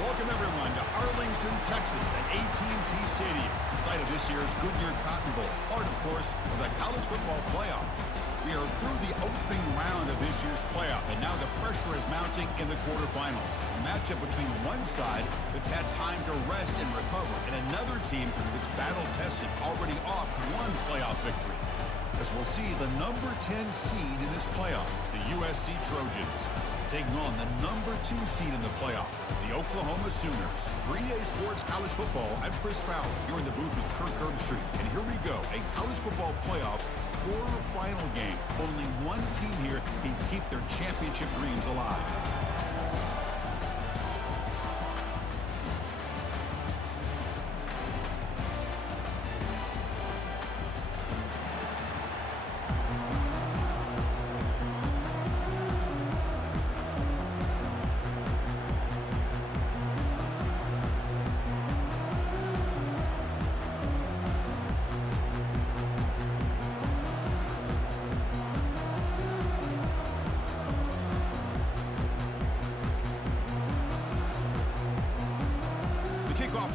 Welcome, everyone, to Arlington, Texas at AT&T Stadium, site of this year's Goodyear Cotton Bowl, part, of course, of the college football playoff. We are through the opening round of this year's playoff, and now the pressure is mounting in the quarterfinals. A matchup between one side that's had time to rest and recover, and another team that's battle-tested, already off one playoff victory. As we'll see the number 10 seed in this playoff, the USC Trojans, taking on the number 2 seed in the playoff, the Oklahoma Sooners. Green Day Sports College Football, I'm Chris Fowler, here in the booth with Kirk Herbstreit. And here we go, a college football playoff quarterfinal game. Only one team here can keep their championship dreams alive.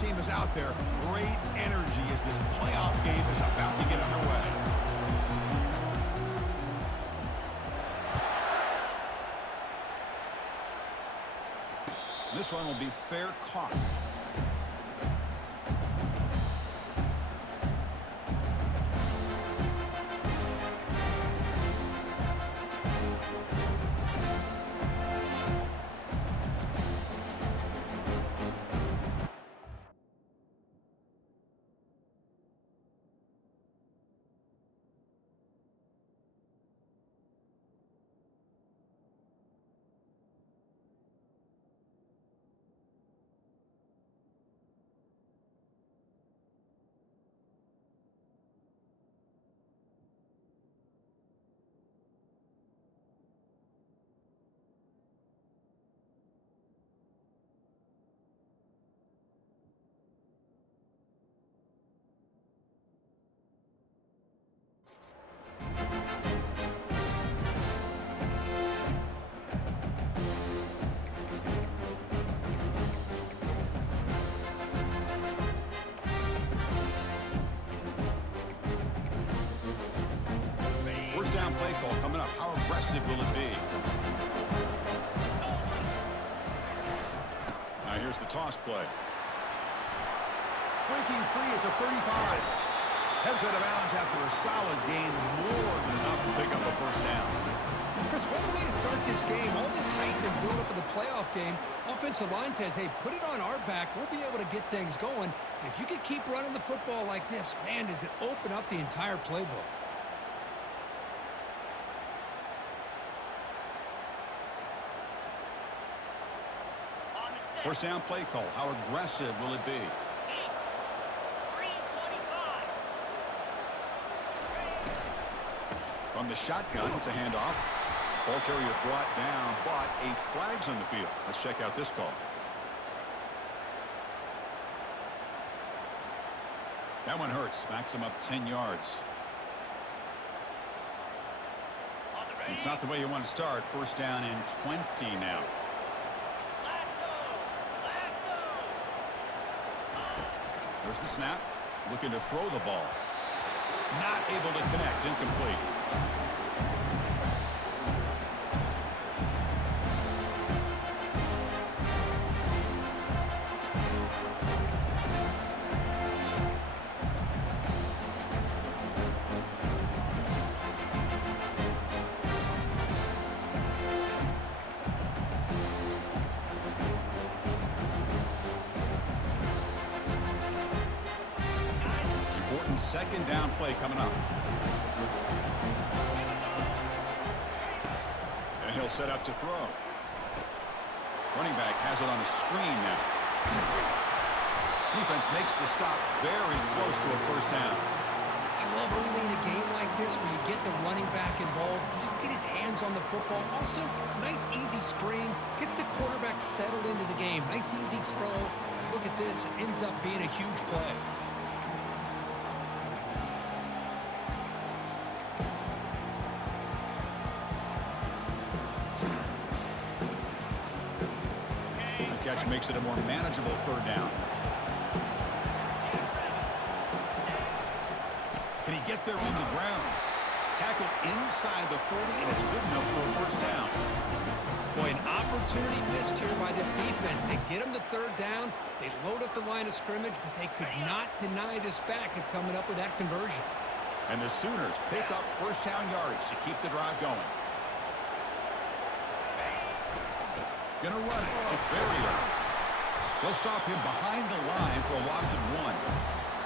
Team is out there. Great energy as this playoff game is about to get underway. This one will be fair caught. Down play call coming up. How aggressive will it be? Now here's the toss play. Breaking free at the 35. Heads out of bounds after a solid gain, more than enough to pick up a first down. Chris, what a way to start this game. All this hype and build up of the playoff game. Offensive line says, hey, put it on our back. We'll be able to get things going. And if you can keep running the football like this, man, does it open up the entire playbook. First down play call. How aggressive will it be? From the shotgun, it's a handoff. Ball carrier brought down, but a flag's on the field. Let's check out this call. That one hurts. Smacks him up 10 yards. It's not the way you want to start. First down and 20 now. There's the snap. Looking to throw the ball. Not able to connect. Incomplete. Second down play coming up. And he'll set up to throw. Running back has it on a screen now. Defense makes the stop very close to a first down. I love early in a game like this where you get the running back involved. You just get his hands on the football. Also, nice easy screen. Gets the quarterback settled into the game. Nice easy throw. And look at this. It ends up being a huge play. catch makes it a more manageable third down. Can he get there on the ground? Tackle inside the 40, and it's good enough for a first down. Boy, an opportunity missed here by this defense. They get him to third down. They load up the line of scrimmage, but they could not deny this back of coming up with that conversion. And the Sooners pick up first down yardage to keep the drive going. Gonna run it. It's very low. They'll stop him behind the line for a loss of 1.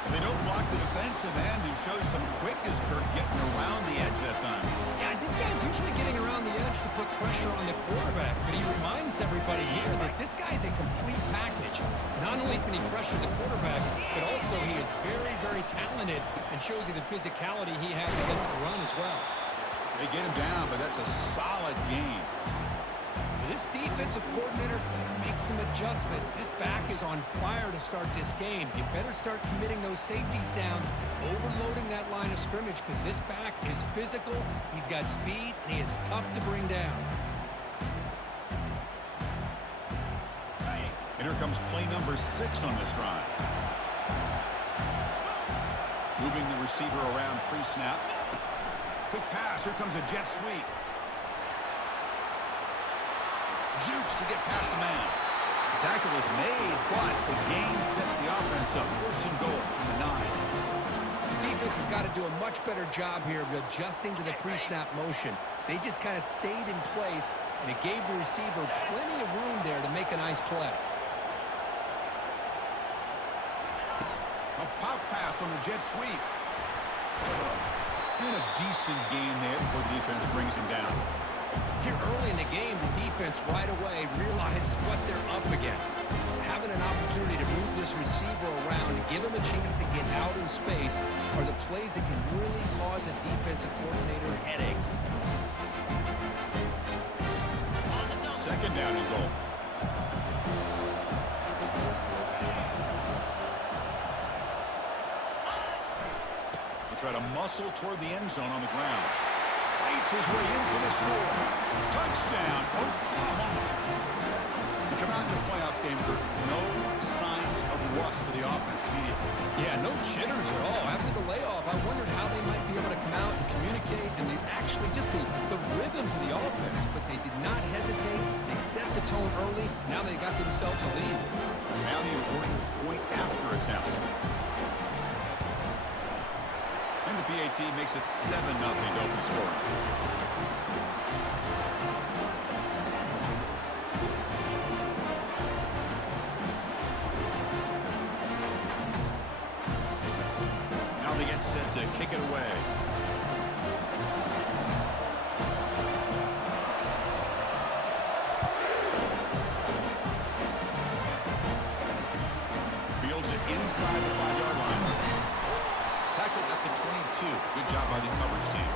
They don't block the defensive end, who shows some quickness, Kirk, getting around the edge that time. Yeah, this guy's usually getting around the edge to put pressure on the quarterback, but he reminds everybody here that this guy's a complete package. Not only can he pressure the quarterback, but also he is very, very talented and shows you the physicality he has against the run as well. They get him down, but that's a solid game. This defensive coordinator better make some adjustments. This back is on fire to start this game. You better start committing those safeties down, overloading that line of scrimmage, because this back is physical, he's got speed, and he is tough to bring down. And here comes play number 6 on this drive. Moving the receiver around pre-snap. Quick pass. Here comes a jet sweep. Jukes to get past the man. The tackle is made, but the gain sets the offense up. First and goal from the 9. The defense has got to do a much better job here of adjusting to the pre-snap motion. They just kind of stayed in place, and it gave the receiver plenty of room there to make a nice play. A pop pass on the jet sweep. And a decent gain there before the defense brings him down. Here early in the game, the defense right away realizes what they're up against. Having an opportunity to move this receiver around and give him a chance to get out in space are the plays that can really cause a defensive coordinator headaches. Second down and goal. They try to muscle toward the end zone on the ground. Fights his way in for the score. Touchdown, Oklahoma. We come out into the playoff game for no signs of rust for the offense immediately. Yeah, no jitters at all. After the layoff, I wondered how they might be able to come out and communicate, and they actually just the rhythm to the offense, but they did not hesitate. They set the tone early. Now they got themselves a lead. Now the important point after attempts. And the PAT makes it 7-0 to open scoring. Now they get set to kick it away. Fields it inside the 5-yard line. Tackled at the 22. Good job by the coverage team.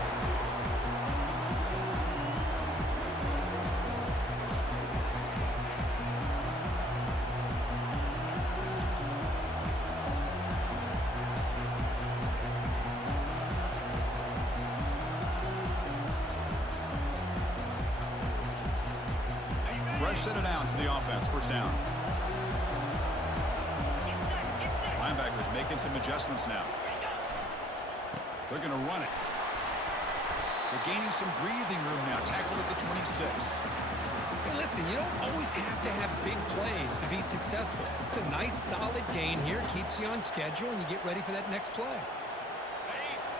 Fresh set of downs for the offense. First down. Linebackers making some adjustments now. They're going to run it. They're gaining some breathing room now. Tackled at the 26. Hey, listen, you don't always have to have big plays to be successful. It's a nice, solid gain here. Keeps you on schedule, and you get ready for that next play.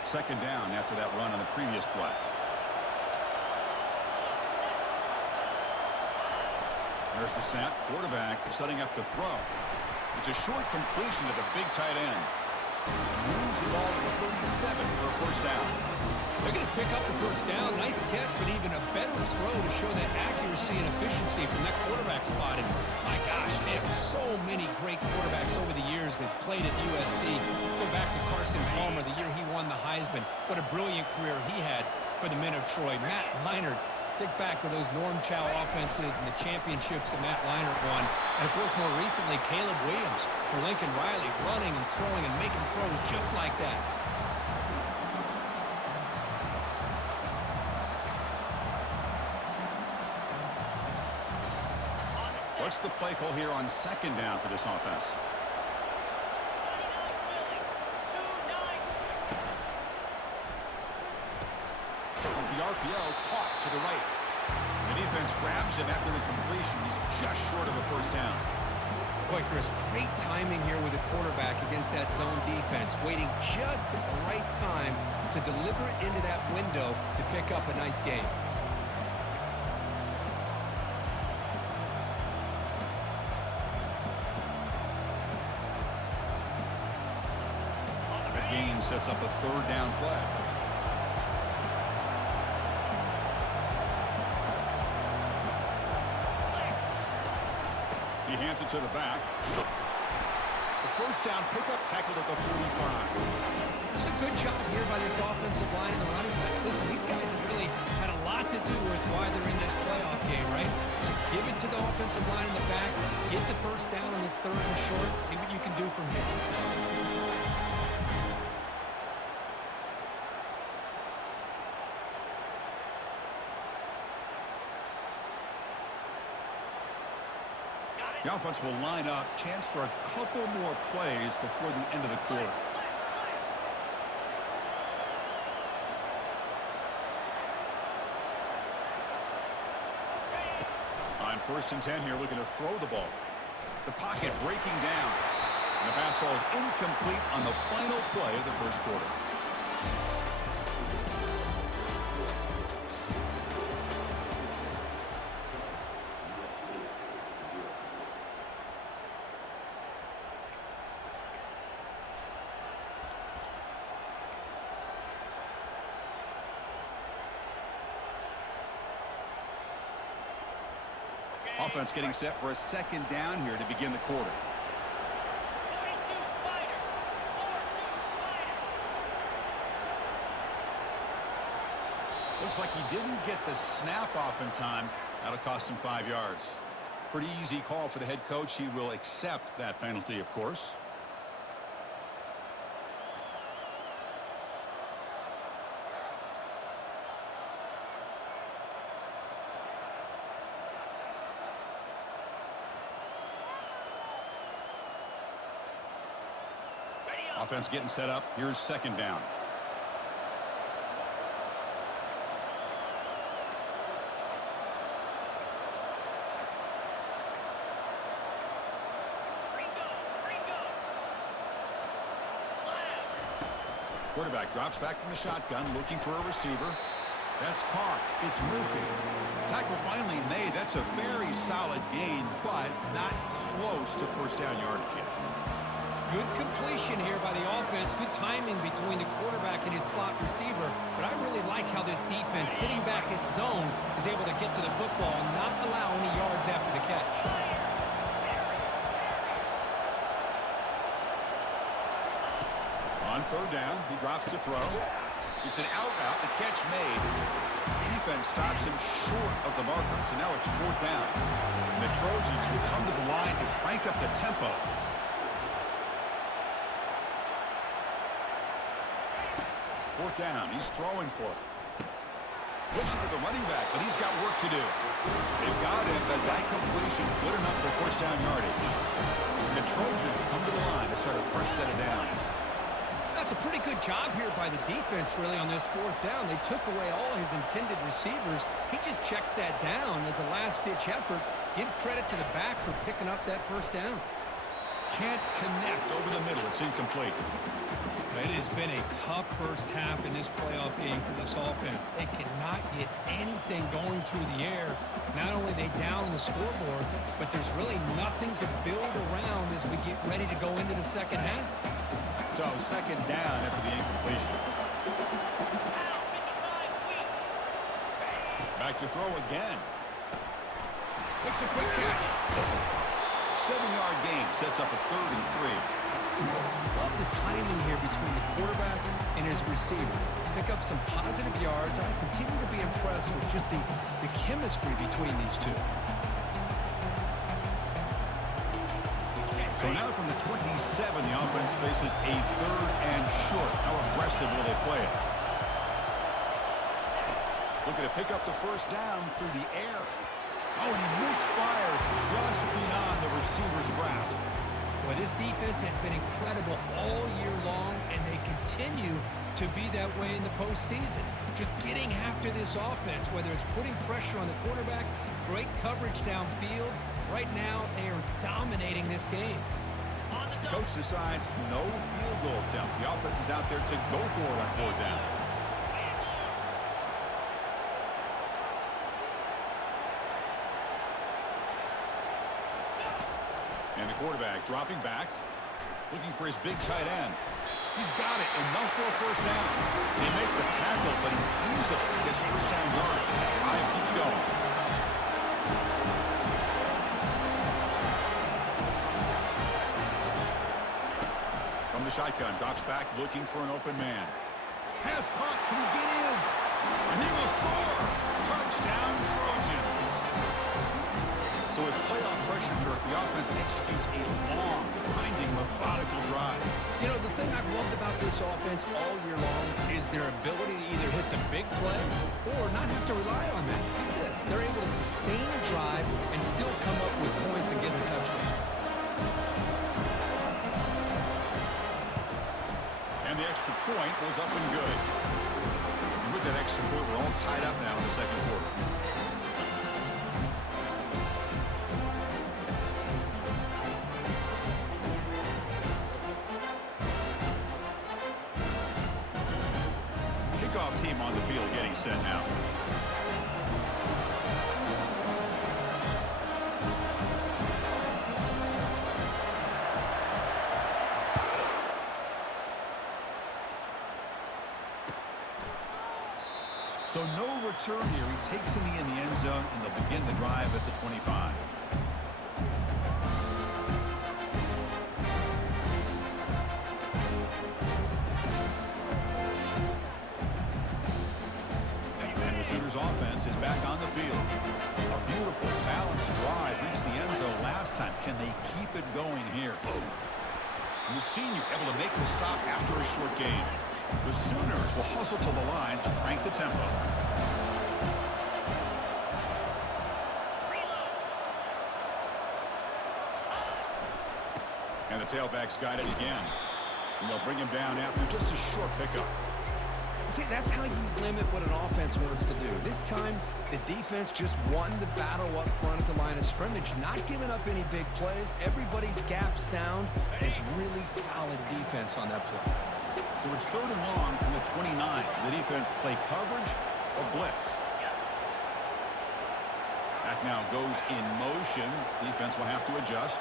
Second down after that run on the previous play. There's the snap. Quarterback setting up the throw. It's a short completion to the big tight end. Moves the ball to the 37 for a first down. They're going to pick up the first down. Nice catch, but even a better throw to show that accuracy and efficiency from that quarterback spot. And my gosh, they have so many great quarterbacks over the years that played at USC. Go back to Carson Palmer, the year he won the Heisman. What a brilliant career he had for the men of Troy. Matt Leinart. Think back to those Norm Chow offenses and the championships that Matt Leinart won. And, of course, more recently, Caleb Williams for Lincoln Riley, running and throwing and making throws just like that. Let's What's the play call here on second down for this offense? Off the RPO, caught to the right. The defense grabs him after the completion. He's just short of a first down. Boy, Chris, great timing here with the quarterback against that zone defense, waiting just at the right time to deliver it into that window to pick up a nice gain. That gain sets up a third down play. He hands it to the back. The first down pickup tackled at the 45. It's a good job here by this offensive line and the running back. Listen, these guys have really had a lot to do with why they're in this playoff game, right? So give it to the offensive line in the back, get the first down on this third and short, see what you can do from here. The offense will line up. Chance for a couple more plays before the end of the quarter. On 1st and 10 here, looking to throw the ball. The pocket breaking down. And the pass ball is incomplete on the final play of the first quarter. Offense getting set for a second down here to begin the quarter. Looks like he didn't get the snap off in time. That'll cost him 5 yards. Pretty easy call for the head coach. He will accept that penalty, of course. Offense getting set up. Here's second down. Quarterback drops back from the shotgun, looking for a receiver. That's caught. It's Murphy. Tackle finally made. That's a very solid gain, but not close to first down yardage yet. Good completion here by the offense. Good timing between the quarterback and his slot receiver. But I really like how this defense, sitting back at zone, is able to get to the football and not allow any yards after the catch. On third down, he drops to throw. It's an out route. The catch made. The defense stops him short of the marker. So now it's fourth down. And the Trojans will come to the line to crank up the tempo. Fourth down. He's throwing for it. Flips it to the running back, but he's got work to do. They've got him, but that completion good enough for first down yardage. And the Trojans come to the line to start a fresh set of downs. That's a pretty good job here by the defense, really, on this fourth down. They took away all his intended receivers. He just checks that down as a last-ditch effort. Give credit to the back for picking up that first down. Can't connect over the middle. It's incomplete. It has been a tough first half in this playoff game for this offense. They cannot get anything going through the air. Not only are they down the scoreboard, but there's really nothing to build around as we get ready to go into the second half. So second down after the incompletion. Back to throw again. Makes a quick catch. 7-yard gain sets up a 3rd and 3. Love the timing here between the quarterback and his receiver. Pick up some positive yards. I continue to be impressed with just the chemistry between these two. So now from the 27, the offense faces a 3rd and short. How aggressive will they play it? Looking to pick up the first down through the air. Oh, and he misfires just beyond the receiver's grasp. Well, this defense has been incredible all year long, and they continue to be that way in the postseason. Just getting after this offense, whether it's putting pressure on the quarterback, great coverage downfield. Right now, they are dominating this game. The coach decides no field goal attempt. The offense is out there to go for it on 4th down. And the quarterback dropping back, looking for his big tight end. He's got it, enough for a 1st down. They make the tackle, but he easily gets 1st down yardage. Drive keeps going. From the shotgun, drops back, looking for an open man. Pass caught, can he get in? And he will score! Touchdown, Trojans! So with playoff pressure, Kirk, the offense executes a long, grinding, methodical drive. You know, the thing I've loved about this offense all year long is their ability to either hit the big play or not have to rely on that. Look at this. They're able to sustain a drive and still come up with points and get a touchdown. And the extra point was up and good. And with that extra point, we're all tied up now in the 2nd quarter. Kickoff team on the field getting set now. So no return here. He takes it in the end zone, and they'll begin the drive at the 25. And the Sooners offense is back on the field. A beautiful, balanced drive reached the end zone last time. Can they keep it going here? And the senior able to make the stop after a short game. The Sooners will hustle to the line to crank the tempo. And the tailback's got it again. And they'll bring him down after just a short pickup. See, that's how you limit what an offense wants to do. This time, the defense just won the battle up front at the line of scrimmage, not giving up any big plays. Everybody's gap sound. It's really solid defense on that play. So it's 3rd and long from the 29. The defense play coverage or blitz. Back now goes in motion. Defense will have to adjust.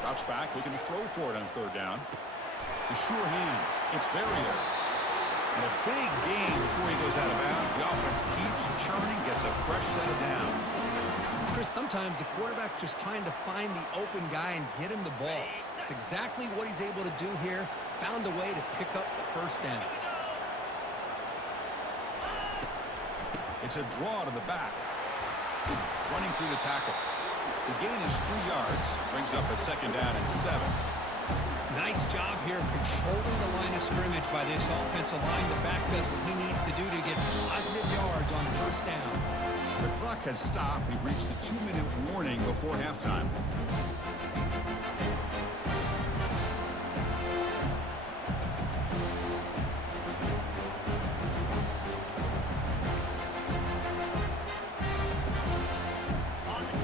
Drops back, looking to throw for it on 3rd down. With sure hands, it's Ferrier. And a big gain before he goes out of bounds. The offense keeps churning, gets a fresh set of downs. Chris, sometimes the quarterback's just trying to find the open guy and get him the ball. It's exactly what he's able to do here. Found a way to pick up the 1st down. It's a draw to the back. Running through the tackle. The gain is 3 yards. Brings up a 2nd down and 7. Nice job here of controlling the line of scrimmage by this offensive line. The back does what he needs to do to get positive yards on 1st down. The clock has stopped. We've reached the 2-minute warning before halftime.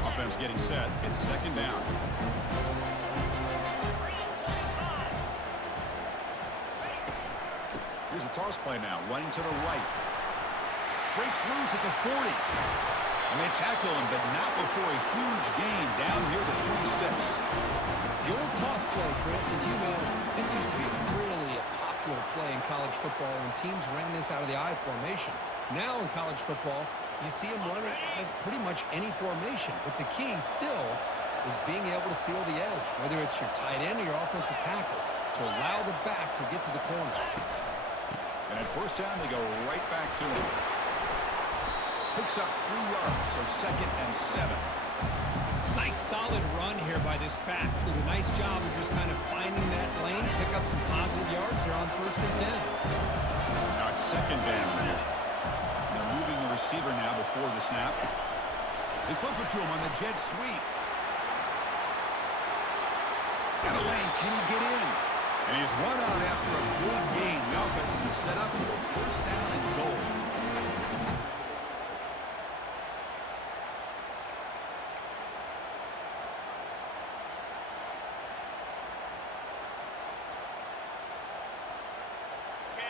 Offense getting set. It's 2nd down. Here's the toss play now. Running to the right. Breaks loose at the 40. And they tackle him, but not before a huge gain down near the 26. The old toss play, Chris, as you know, this used to be really a popular play in college football when teams ran this out of the I formation. Now in college football, you see them running out of pretty much any formation. But the key still is being able to seal the edge, whether it's your tight end or your offensive tackle, to allow the back to get to the corner. And at 1st down, they go right back to him. Picks up 3 yards, so 2nd and 7. Nice solid run here by this back. Did a nice job of just kind of finding that lane, pick up some positive yards. They're on 1st and 10. Now it's 2nd down here. They're moving the receiver now before the snap. They flip it to him on the jet sweep. Got a lane. Can he get in? And he's run out after a good gain. The offense can set up for 1st down and goal.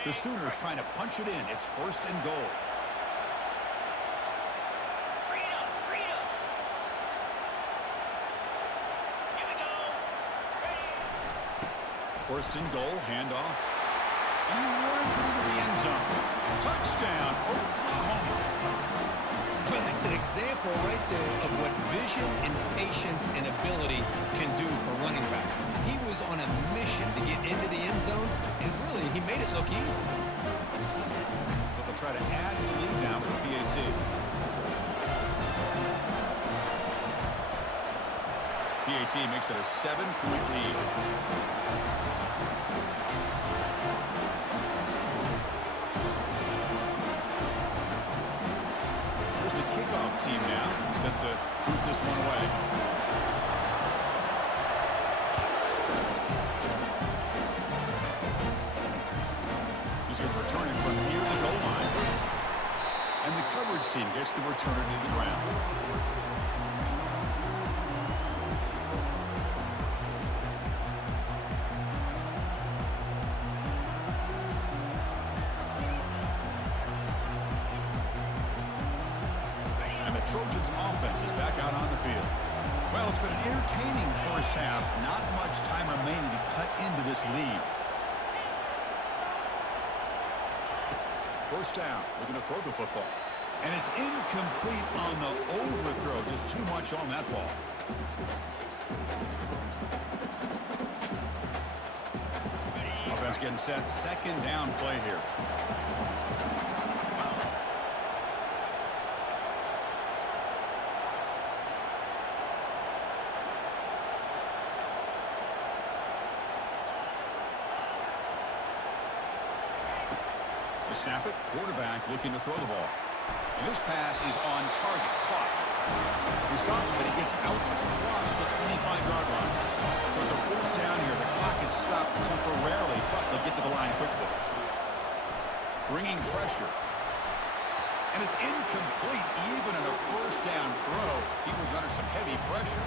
The Sooners trying to punch it in. It's 1st and goal. First and goal, handoff. And he runs it into the end zone. Touchdown, Oklahoma. Well, that's an example right there of what vision and patience and ability can do for running back. He was on a mission to get into the end zone, and really, he made it look easy. But they'll try to add the lead now with the PAT. PAT makes it a 7-point lead. Here's the kickoff team now, set to boot this one away. He's going to return it from near the goal line. And the coverage team gets the returner to the ground. Trojans offense is back out on the field. Well, it's been an entertaining 1st half. Not much time remaining to cut into this lead. 1st down. We're going to throw the football. And it's incomplete on the overthrow. Just too much on that ball. Offense getting set. 2nd down play here. Snap it, quarterback looking to throw the ball. And this pass is on target, caught. He stopped, but he gets out across the 25-yard line. So it's a 1st down here. The clock is stopped temporarily, but they'll get to the line quickly. Bringing pressure. And it's incomplete, even in a 1st down throw. He was under some heavy pressure.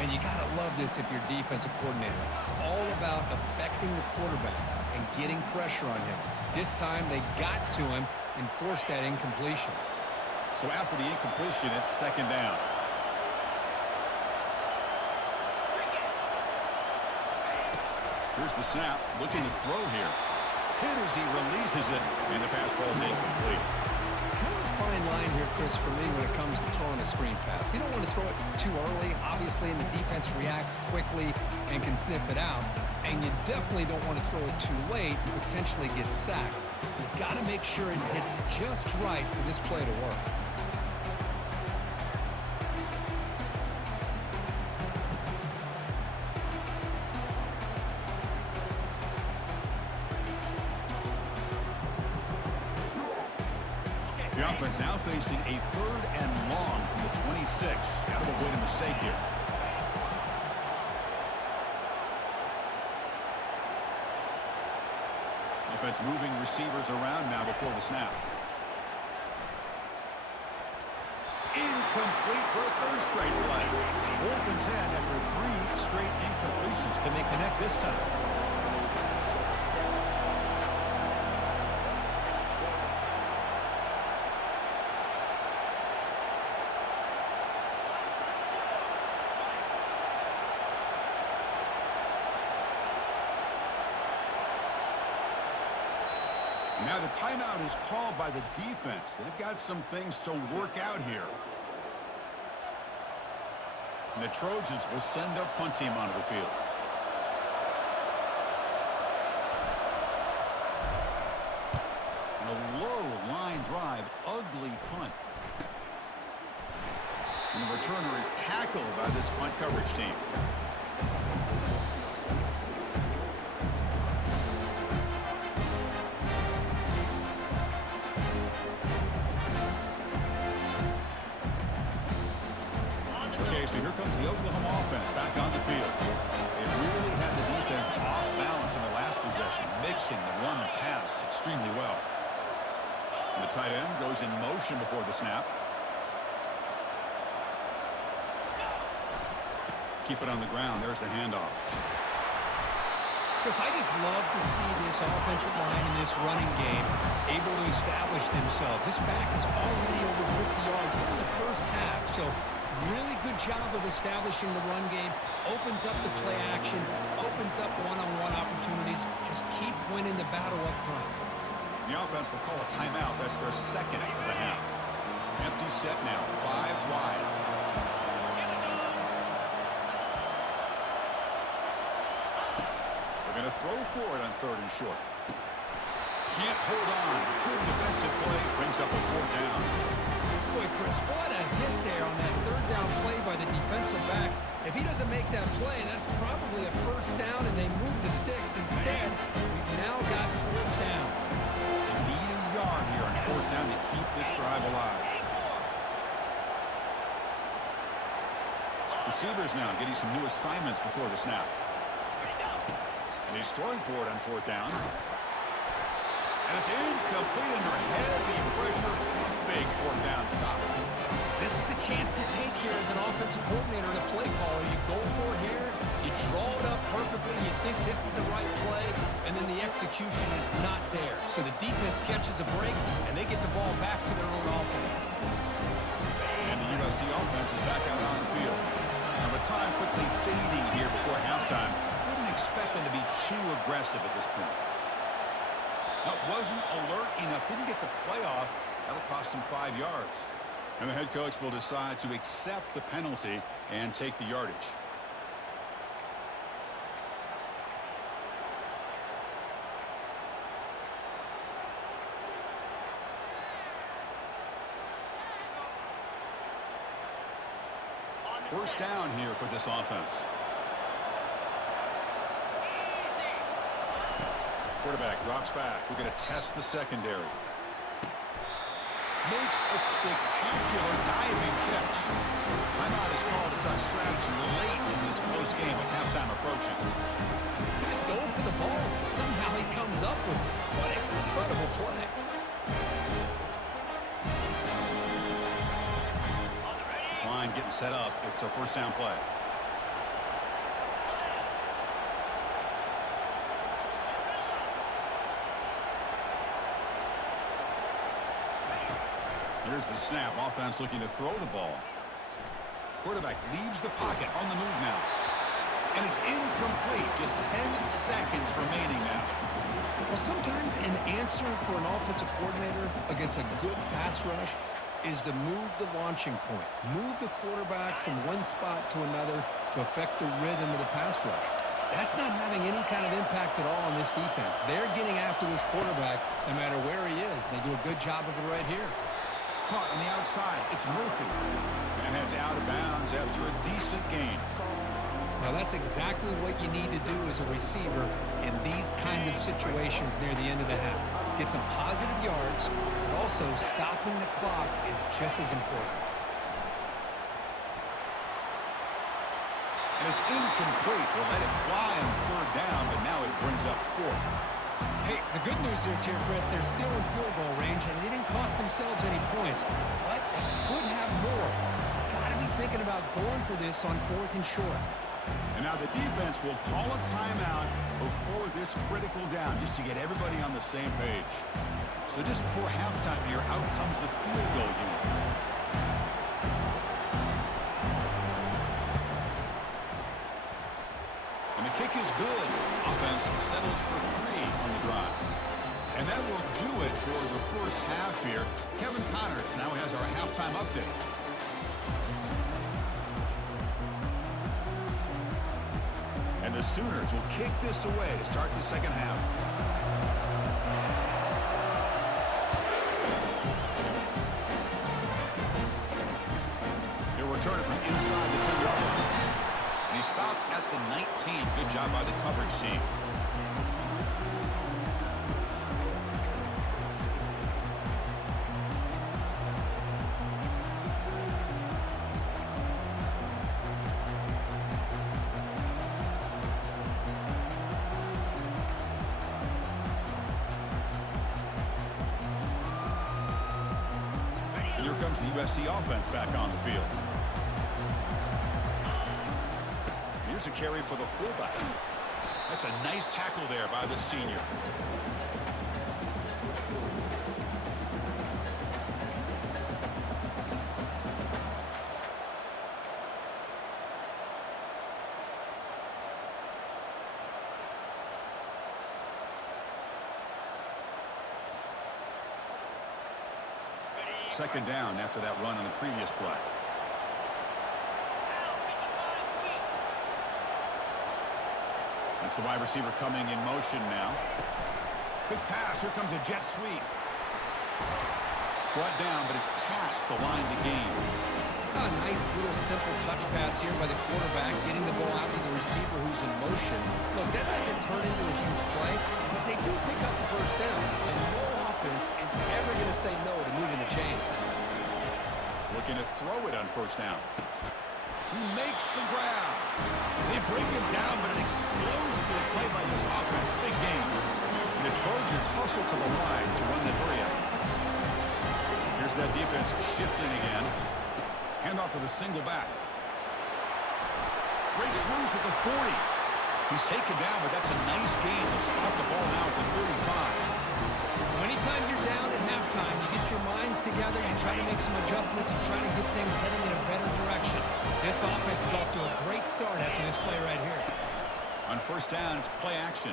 And you got to love this if you're defensive coordinator. It's all about affecting the quarterback and getting pressure on him. This time they got to him and forced that incompletion. So after the incompletion, it's 2nd down. Here's the snap, looking to throw here. Hit as he releases it, and the pass falls incomplete. Kind of a fine line here, Chris, for me when it comes to throwing a screen pass. You don't want to throw it too early, obviously, and the defense reacts quickly and can sniff it out. And you definitely don't want to throw it too late and potentially get sacked. You've got to make sure it hits just right for this play to work. The offense now facing a 3rd and long from the 26. Got to avoid a mistake here. Offense moving receivers around now before the snap. Incomplete for a 3rd straight play. 4th and 10 after 3 straight incompletions. Can they connect this time? Now the timeout is called by the defense. They've got some things to work out here. And the Trojans will send a punt team onto the field. And a low line drive, ugly punt. And the returner is tackled by this punt coverage team. Okay, so here comes the Oklahoma offense back on the field. They really had the defense off balance in the last possession, mixing the run and pass extremely well. And the tight end goes in motion before the snap. Keep it on the ground. There's the handoff. Chris, I just love to see this offensive line in this running game able to establish themselves. This back is already over 50 yards in the first half, so really good job of establishing the run game. Opens up the play action, opens up one-on-one opportunities. Just keep winning the battle up front. The offense will call a timeout. That's their second of the half. Empty set now, 5 wide. They're going to throw for it on 3rd and short. Can't hold on. Good defensive play. Brings up a 4th down. Boy, Chris, what a hit there on that 3rd down play by the defensive back. If he doesn't make that play, that's probably a 1st down, and they move the sticks. Instead, we've now got 4th down. They need a yard here on 4th down to keep this drive alive. Receivers now getting some new assignments before the snap. And he's throwing for it on 4th down. And it's incomplete under heavy pressure. Big 4th down stop. This is the chance you take here as an offensive coordinator and a play caller. You go for it here, you draw it up perfectly, you think this is the right play, and then the execution is not there. So the defense catches a break, and they get the ball back to their own offense. And the USC offense is back out on the field. Now the time quickly fading here before halftime. Wouldn't expect them to be too aggressive at this point. Now, wasn't alert enough, didn't get the play off. That'll cost him 5 yards. And the head coach will decide to accept the penalty and take the yardage. First down here for this offense. Quarterback drops back. We're going to test the secondary. Makes a spectacular diving catch. Timeout is called to talk strategy late in this close game with halftime approaching. He just dove for the ball. Somehow he comes up with what an incredible play. This line getting set up. It's a first down play. Here's the snap. Offense looking to throw the ball. Quarterback leaves the pocket on the move now. And it's incomplete. Just 10 seconds remaining now. Well, sometimes an answer for an offensive coordinator against a good pass rush is to move the launching point. Move the quarterback from one spot to another to affect the rhythm of the pass rush. That's not having any kind of impact at all on this defense. They're getting after this quarterback no matter where he is. They do a good job of it right here. Caught on the outside. It's Murphy. And heads out of bounds after a decent gain. Well, that's exactly what you need to do as a receiver in these kind of situations near the end of the half. Get some positive yards, but also stopping the clock is just as important. And it's incomplete. They'll let it fly on 3rd down, but now it brings up 4th. Hey, the good news is here, Chris, they're still in field goal range, and they didn't cost themselves any points, but they could have more. Got to be thinking about going for this on 4th and short. And now the defense will call a timeout before this critical down, just to get everybody on the same page. So just before halftime here, out comes the field goal unit. And the kick is good. Offense settles for 3 on the drive. And that will do it for the first half here. Kevin Connors now has our halftime update. And the Sooners will kick this away to start the second half. There were Return it from inside the 10-yard line. And he stopped at the 19. Good job by the coverage team. And here comes the USC offense back on the field. Here's a carry for the fullback. That's a nice tackle there by the senior. Second down after that run on the previous play. It's the wide receiver coming in motion now. Quick pass. Here comes a jet sweep. Brought down, but it's past the line to gain. A nice little simple touch pass here by the quarterback, getting the ball out to the receiver who's in motion. Look, that doesn't turn into a huge play, but they do pick up a first down. And no offense is ever going to say no to moving the chains. Looking to throw it on first down. He makes the grab. They bring him down, but an explosive play by this offense. Big game. And the Trojans hustle to the line to run the hurry up. Here's that defense shifting again. Handoff to the single back. Breaks loose at the 40. He's taken down, but that's a nice gain. They'll spot the ball now at the 35. Anytime you're down at halftime, you get your minds together, you try to make some adjustments, and try to get things heading in a better direction. This offense is off to a great start after this play right here. On first down, it's play action.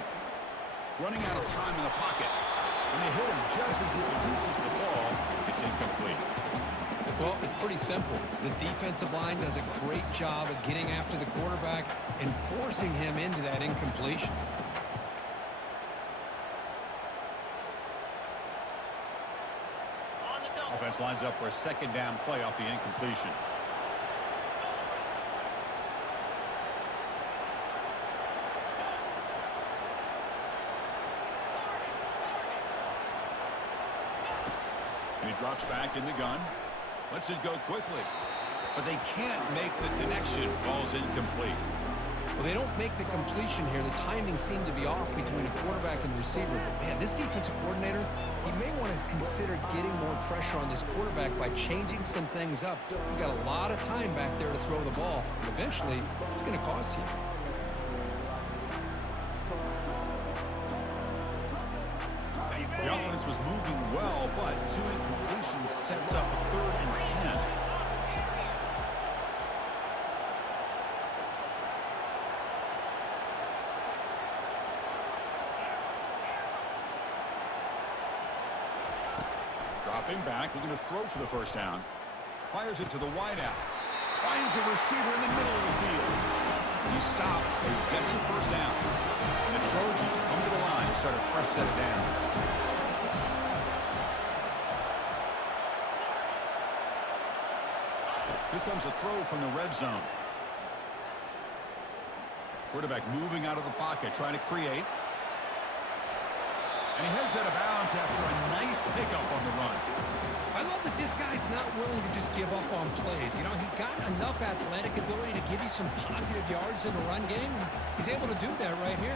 Running out of time in the pocket. When they hit him just as he releases the ball, it's incomplete. Well, it's pretty simple. The defensive line does a great job of getting after the quarterback and forcing him into that incompletion. Offense lines up for a second down play off the incompletion. And he drops back in the gun. Lets it go quickly. But they can't make the connection. Ball's incomplete. Well, they don't make the completion here. The timing seemed to be off between a quarterback and receiver. But, man, this defensive coordinator, he may want to consider getting more pressure on this quarterback by changing some things up. You've got a lot of time back there to throw the ball. And eventually, it's going to cost you. The offense was moving well, but two incompletions sets up a 3rd and 10. Dropping back, looking to throw for the first down. Fires it to the wideout. Finds a receiver in the middle of the field. He stopped and gets a first down. And the Trojans come to the line to start a fresh set of downs. Here comes a throw from the red zone. Quarterback moving out of the pocket, trying to create. And he heads out of bounds after a nice pickup on the run. I love that this guy's not willing to just give up on plays. You know, he's got enough athletic ability to give you some positive yards in the run game, and he's able to do that right here.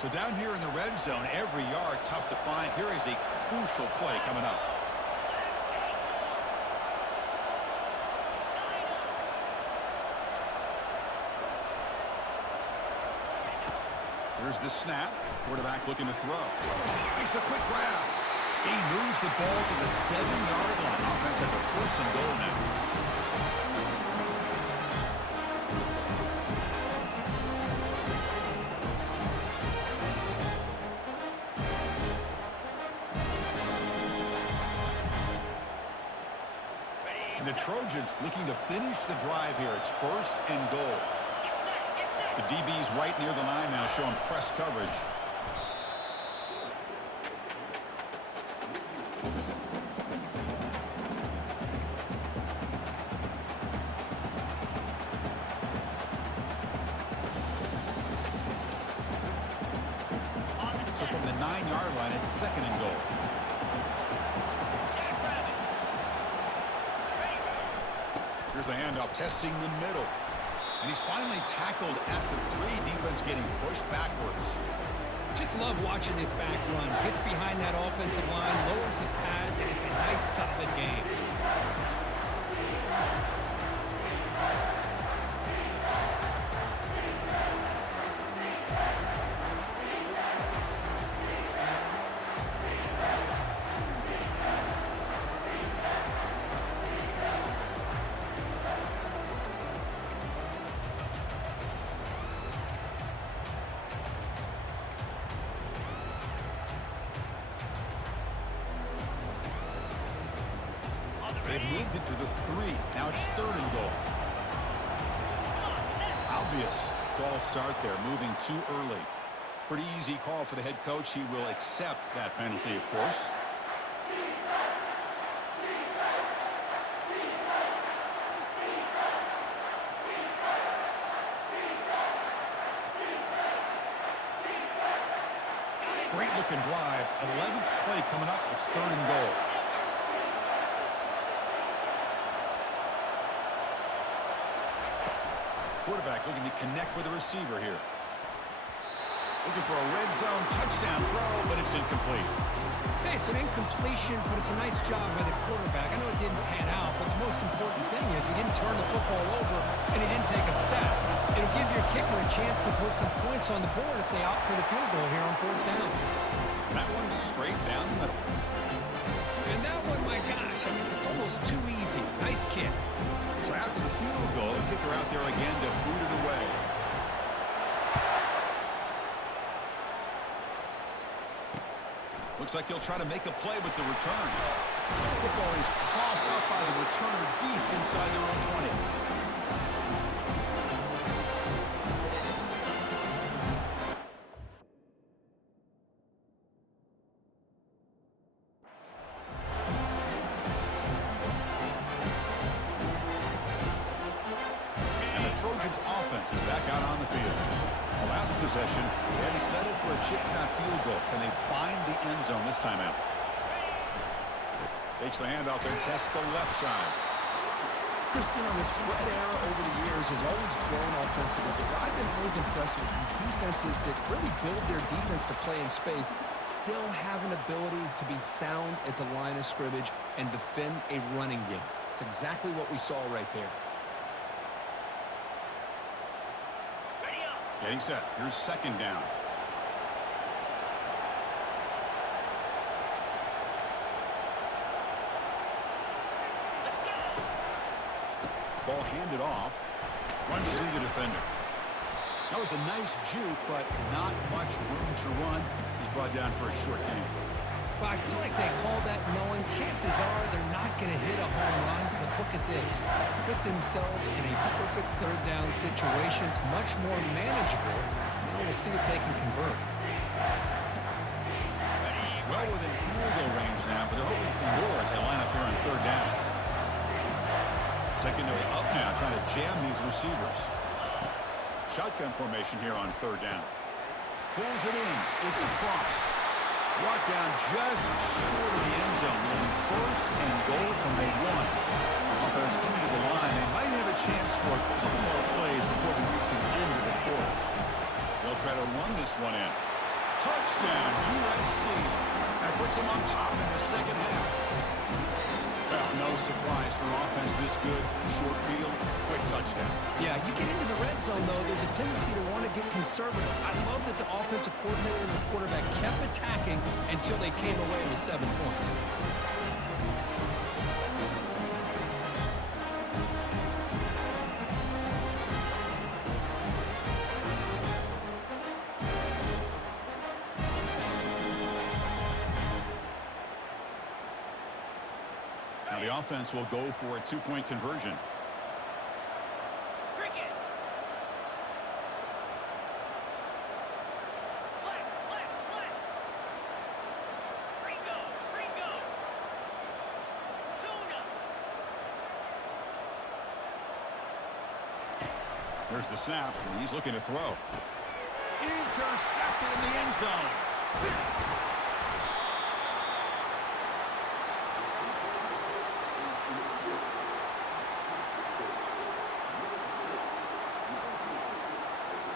So down here in the red zone, every yard tough to find. Here is a crucial play coming up. Here's the snap. Quarterback looking to throw. Makes a quick grab. He moves the ball to the 7-yard line. Offense has a 1st and goal now. And the Trojans looking to finish the drive here. It's 1st and goal. The DB's right near the line now, showing press coverage. So from the 9-yard line, it's 2nd and goal. Here's the handoff, testing the middle. And he's finally tackled at the 3. Defense getting pushed backwards. Just love watching this back run. Gets behind that offensive line, lowers his pads, and it's a nice, solid game. They've moved it to the 3. Now it's 3rd and goal. Obvious false start there, moving too early. Pretty easy call for the head coach. He will accept that penalty, of course. Great looking drive. 11th play coming up. It's 3rd and goal. Quarterback looking to connect with the receiver here. Looking for a red zone touchdown throw, but it's incomplete. Hey, it's an incompletion, but it's a nice job by the quarterback. I know it didn't pan out, but the most important thing is he didn't turn the football over and he didn't take a sack. It'll give your kicker a chance to put some points on the board if they opt for the field goal here on 4th down. That one's straight down the middle. And that one, my gosh, I mean, it's almost too easy. Nice kick. So after the field goal, the kicker out there again to boot it away. Looks like he'll try to make a play with the return. Football is coughed up by the returner deep inside their own 20. And the Trojans offense is back out on the field. The last possession, they had to settle for a chip shot field goal. Can they find the end zone this time out? Takes the handoff and tests the left side. Kristen, on the spread era over the years has always grown offensively, but I've been always impressed with defenses that really build their defense to play in space, still have an ability to be sound at the line of scrimmage and defend a running game. It's exactly what we saw right there. Getting set. Here's 2nd down. Ball handed off. Runs through the defender. That was a nice juke, but not much room to run. He's brought down for a short gain. But I feel like they called that knowing chances are they're not going to hit a home run. But look at this. Put themselves in a perfect 3rd down situation. It's much more manageable. Now we'll see if they can convert. Well within field goal range now, but they're hoping for more as they line up here on 3rd down. Secondary up now, trying to jam these receivers. Shotgun formation here on 3rd down. Pulls it in. It's across. Brought down just short of the end zone. 1st and goal from the 1. Offense coming to the line. They might have a chance for a couple more plays before we reach the end of the quarter. They'll try to run this one in. Touchdown, USC. That puts them on top in the 2nd half. Well, no surprise for offense this good. Short field, quick touchdown. Yeah, you get into the red zone, though, there's a tendency to want to get conservative. I love that the offensive coordinator and the quarterback kept attacking until they came away with 7 points. Now the offense will go for a 2-point conversion. There's the snap, and he's looking to throw. Intercepted in the end zone.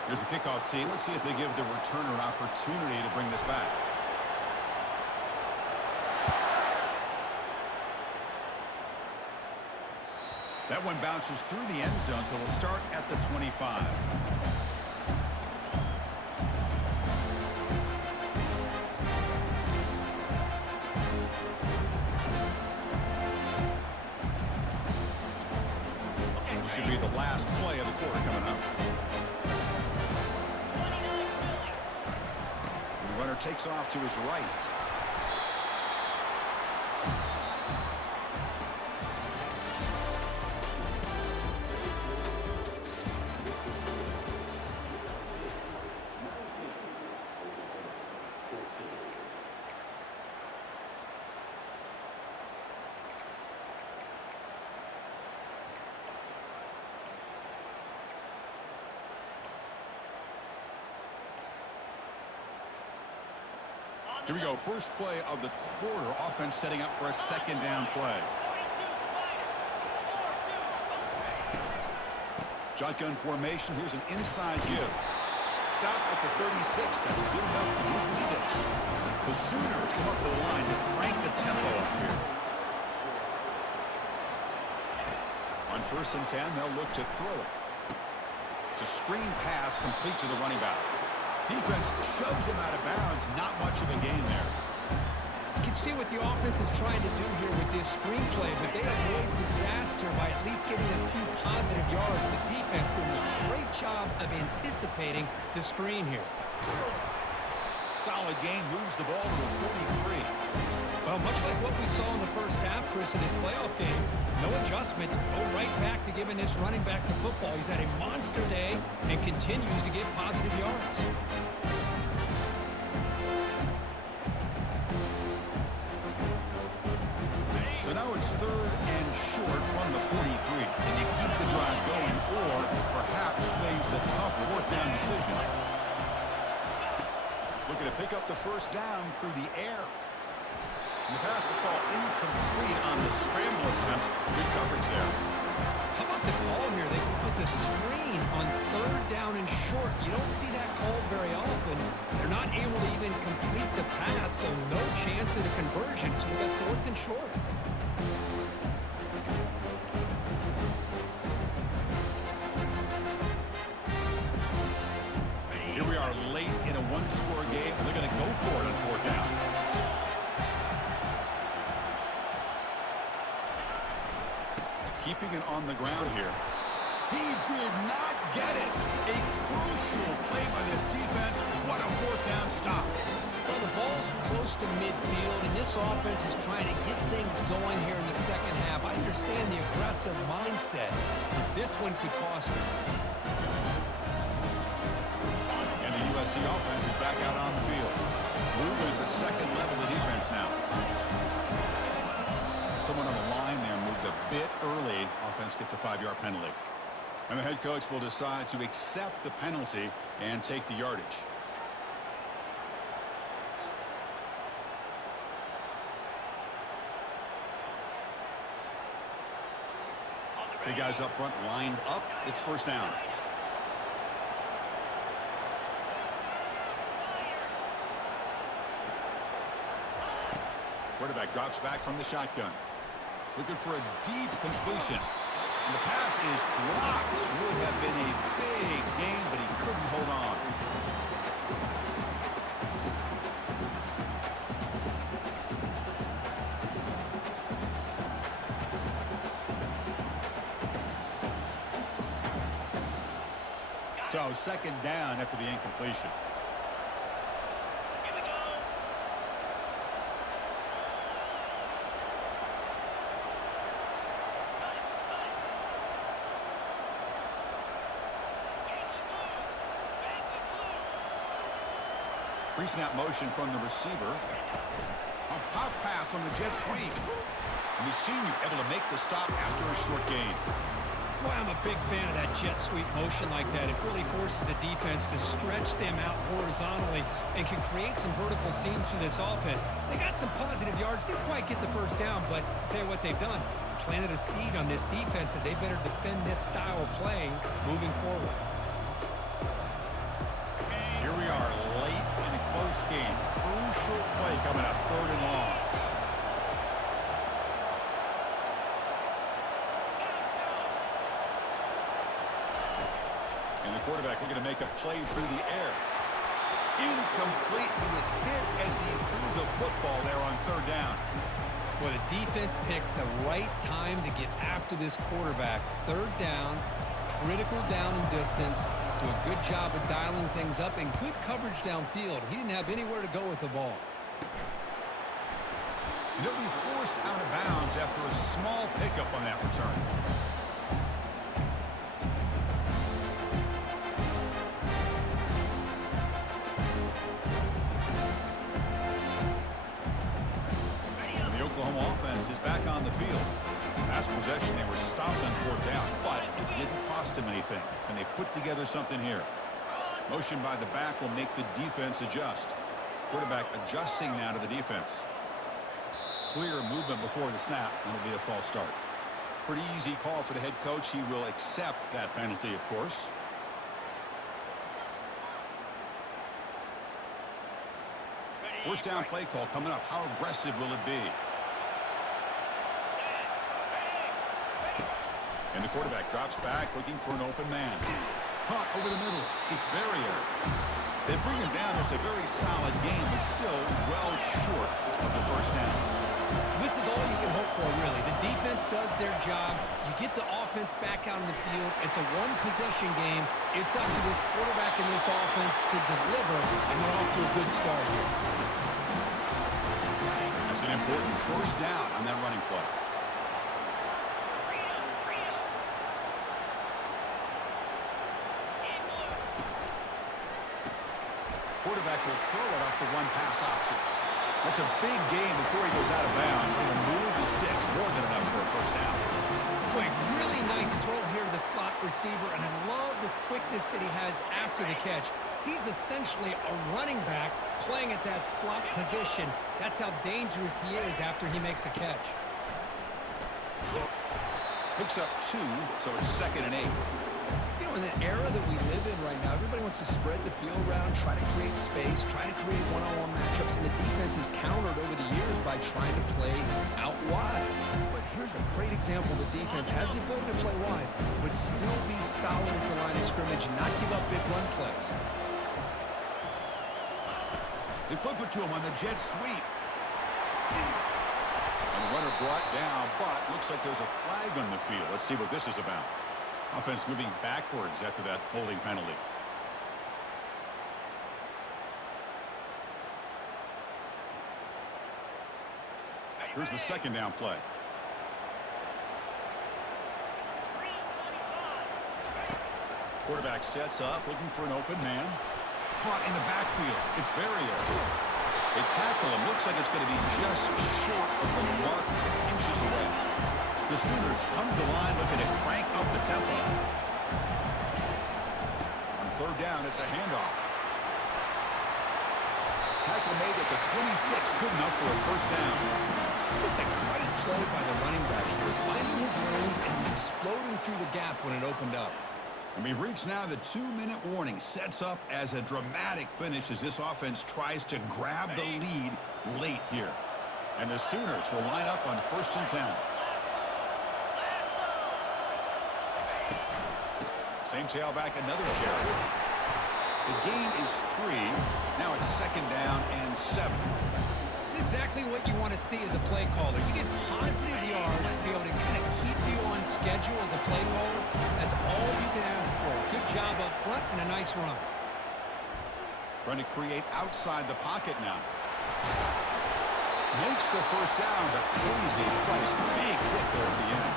Here's the kickoff team. Let's see if they give the returner an opportunity to bring this back. That one bounces through the end zone, so they'll start at the 25. This should be the last play of the quarter coming up. And the runner takes off to his right. Here we go. First play of the quarter. Offense setting up for a second down play. Shotgun formation. Here's an inside give. Stop at the 36. That's good enough to move the sticks. The Sooners come up to the line to crank the tempo up here. On 1st and 10, they'll look to throw it. It's a screen pass complete to the running back. Defense shoves him out of bounds. Not much of a gain there. You can see what the offense is trying to do here with this screenplay, but they avoid disaster by at least getting a few positive yards. The defense doing a great job of anticipating the screen here. Solid gain, moves the ball to the 43. Well, much like what we saw in the first half, Chris, in this playoff game, no adjustments, go right back to giving this running back to football. He's had a monster day and continues to get positive yards. So now it's 3rd and short from the 43. Can you keep the drive going or perhaps face a tough 4th down decision? Looking to pick up the first down through the air. And the pass will fall incomplete on the scramble attempt. Good coverage there. How about the call here? They go with the screen on 3rd down and short. You don't see that called very often. They're not able to even complete the pass, so no chance at a conversion. So we got 4th and short. Here we are late in a one-score game. They're going to go for it on 4th down. Keeping it on the ground here. He did not get it. A crucial play by this defense. What a 4th down stop. Well, the ball's close to midfield, and this offense is trying to get things going here in the second half. I understand the aggressive mindset, but this one could cost them. And the USC offense is back out on the field. Moving to the second level of defense now. Someone on the line there moved a bit early. Offense gets a 5-yard penalty. And the head coach will decide to accept the penalty and take the yardage. Big guys up front lined up. It's 1st down. Quarterback drops back from the shotgun. Looking for a deep completion. And the pass is dropped. Would have been a big gain, but he couldn't hold on. So 2nd down after the incompletion. Pre-snap motion from the receiver. A pop pass on the jet sweep. And the senior able to make the stop after a short gain. Boy, I'm a big fan of that jet sweep motion like that. It really forces a defense to stretch them out horizontally and can create some vertical seams for this offense. They got some positive yards. Didn't quite get the first down, but I'll tell you what they've done. Planted a seed on this defense that they better defend this style of play moving forward. Here we are late in a close game. Crucial play coming up, 3rd and long. And the quarterback looking to make a play through the air. Incomplete. He was hit as he threw the football there on 3rd down. Well, the defense picks the right time to get after this quarterback. 3rd down, critical down and distance. Do a good job of dialing things up and good coverage downfield. He didn't have anywhere to go with the ball. And he'll be forced out of bounds after a small pickup on that return. Oklahoma offense is back on the field. Last possession, they were stopped on 4th down, but it didn't cost them anything. And they put together something here. Motion by the back will make the defense adjust. Quarterback adjusting now to the defense. Clear movement before the snap, and it'll be a false start. Pretty easy call for the head coach. He will accept that penalty, of course. First down play call coming up. How aggressive will it be? And the quarterback drops back, looking for an open man. Caught over the middle. It's Verrier. They bring him down. It's a very solid game, but still well short of the first down. This is all you can hope for, really. The defense does their job. You get the offense back out on the field. It's a one-possession game. It's up to this quarterback and this offense to deliver, and they're off to a good start here. That's an important first down on that running play. Quarterback will throw it off the one-pass option. That's a big game before he goes out of bounds. He'll move the sticks, more than enough for a first down. Boy, really nice throw here to the slot receiver, and I love the quickness that he has after the catch. He's essentially a running back playing at that slot position. That's how dangerous he is after he makes a catch. Picks up 2, so it's 2nd and 8. You know, in the era that we live in right now, everybody wants to spread the field around, try to create space, try to create one-on-one matchups, and the defense is countered over the years by trying to play out wide. But here's a great example. The defense has the ability to play wide, but still be solid at the line of scrimmage and not give up big run plays. They flip it to him on the jet sweep. And the runner brought down, but looks like there's a flag on the field. Let's see what this is about. Offense moving backwards after that holding penalty. Here's the 2nd down play. Quarterback sets up, looking for an open man. Caught in the backfield. It's Verrier. They tackle him. Looks like it's going to be just short of the mark, inches away. The Sooners come to the line looking to crank up the tempo. On 3rd down, it's a handoff. Tackle made at the 26, good enough for a first down. Just a great play by the running back here, finding his lanes and exploding through the gap when it opened up. And we've reached now the 2-minute warning. Sets up as a dramatic finish as this offense tries to grab the lead late here. And the Sooners will line up on 1st and 10. Same tailback, another carry. The gain is 3. Now it's 2nd down and 7. It's exactly what you want to see as a play caller. You get positive yards to be able to kind of keep you on schedule as a play caller. That's all you can ask for. Good job up front and a nice run. Trying to create outside the pocket now. Makes the first down, but crazy price. Big hit there at the end.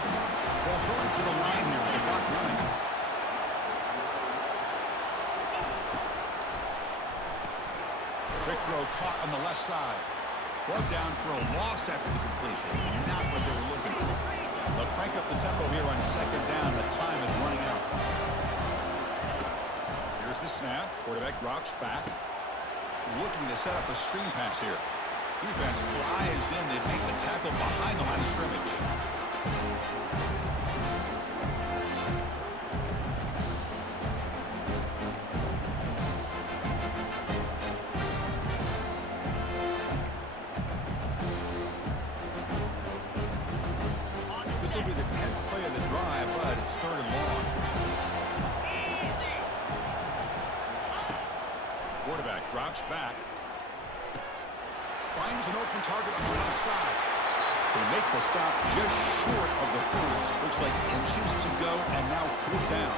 They'll hurry to the line here with the clock running. Quick throw caught on the left side. Brought down for a loss after the completion. Not what they were looking for. They'll crank up the tempo here on second down. The time is running out. Here's the snap. Quarterback drops back. Looking to set up a screen pass here. Defense flies in. They make the tackle behind the line of scrimmage. This will be the 10th play of the drive, but it's third and long. Quarterback drops back. Finds an open target on the left side. They make the stop just short of the first. Looks like inches to go, and now fourth down.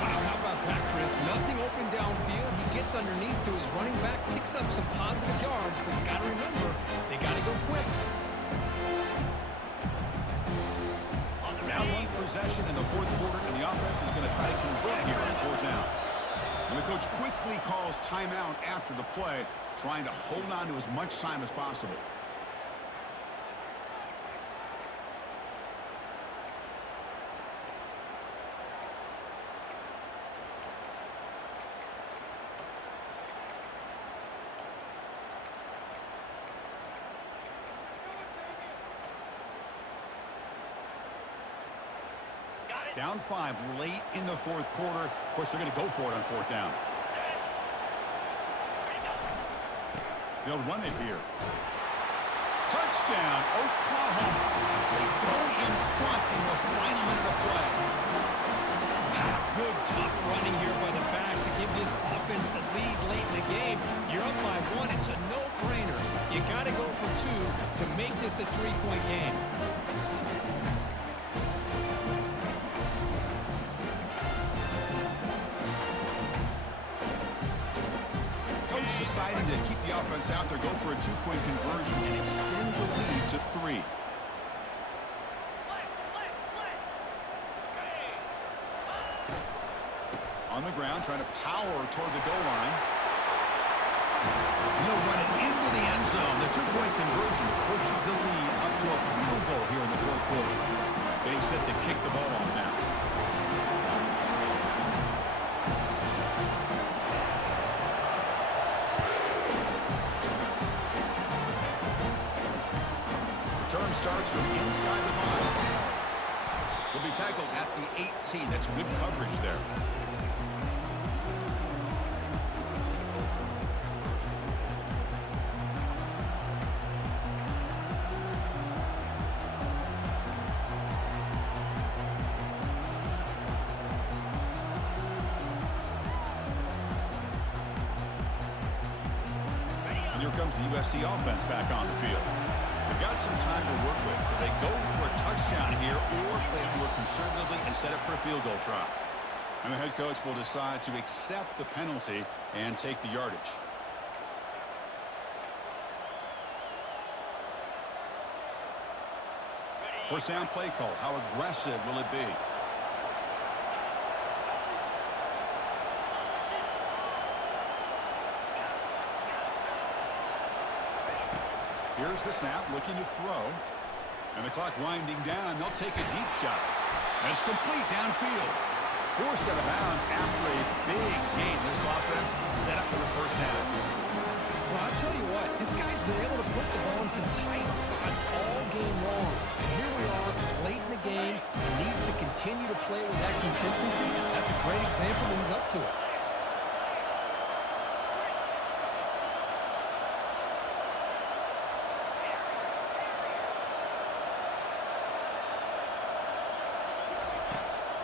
Wow, how about that, Chris? Nothing open downfield. He gets underneath to his running back, picks up some positive yards, but he's got to remember, they got to go quick. Now one possession in the fourth quarter, and the offense is going to try to convert here on fourth down. And the coach quickly calls timeout after the play, trying to hold on to as much time as possible. Down 5 late in the fourth quarter. Of course, they're going to go for it on fourth down. They'll run it here. Touchdown, Oklahoma. They go in front in the final minute of play. Good, tough running here by the back to give this offense the lead late in the game. You're up by 1. It's a no-brainer. You got to go for 2 to make this a 3-point game. Deciding to keep the offense out there, go for a 2-point conversion and extend the lead to 3. On the ground, trying to power toward the goal line. He'll run it into the end zone. The 2-point conversion pushes the lead up to a field goal here in the fourth quarter. Getting set to kick the ball off now. Return starts from inside the 5. Will be tackled at the 18. That's good coverage there. And here comes the USC offense back on the field. They've got some time to work with. Do they go for a touchdown here or play it more conservatively and set up for a field goal try? And the head coach will decide to accept the penalty and take the yardage. First down play call. How aggressive will it be? Here's the snap, looking to throw. And the clock winding down. They'll take a deep shot. And it's complete downfield. Forced out of bounds after a big gain. This offense set up for the first down. Well, I'll tell you what, this guy's been able to put the ball in some tight spots all game long. And here we are, late in the game. He needs to continue to play with that consistency. That's a great example, and he's up to it.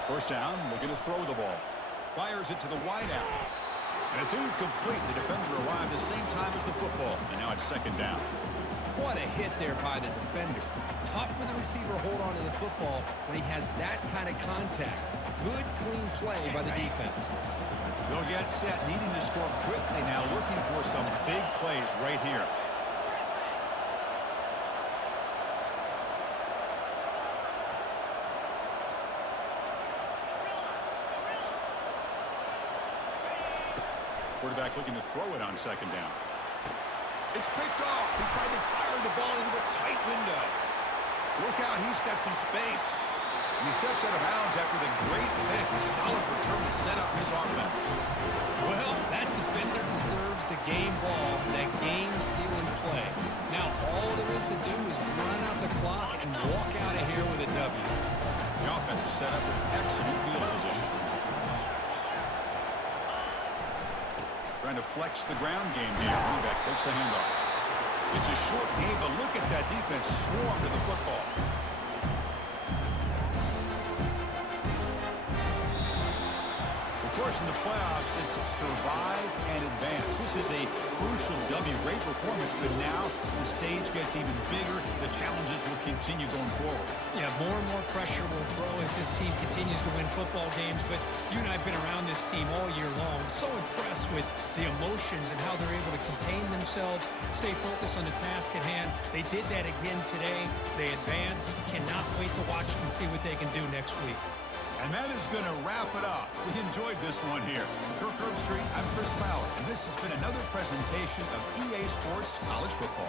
First down, looking to throw the ball. Fires it to the wideout. And it's incomplete. The defender arrived the same time as the football. And now it's second down. What a hit there by the defender. Tough for the receiver to hold on to the football when he has that kind of contact. Good, clean play by the defense. They'll get set, needing to score quickly now, looking for some big plays right here. Quarterback looking to throw it on second down. It's picked off. He tried to fire the ball into a tight window. Look out, he's got some space. And he steps out of bounds after the great pick. A solid return to set up his offense. Well, that defender deserves the game ball for that game-sealing play. Now, all there is to do is run out the clock and walk out of here with a W. The offense is set up with excellent field position. Trying to flex the ground game here. Running back takes the handoff. It's a short game, but look at that defense swarm to the football. Of course, in the playoffs, it's survive and advance. This is a crucial W. Great performance, but now the stage gets even bigger. The challenges will continue going forward. Yeah, more and more pressure will grow as this team continues to win football games, but you and I have been around this team all year long. So impressed with the emotions and how they're able to contain themselves, stay focused on the task at hand. They did that again today. They advance. Cannot wait to watch and see what they can do next week. And that is going to wrap it up. We enjoyed this one here. From Kirk Herbstreit, I'm Chris Fowler, and this has been another presentation of EA Sports College Football.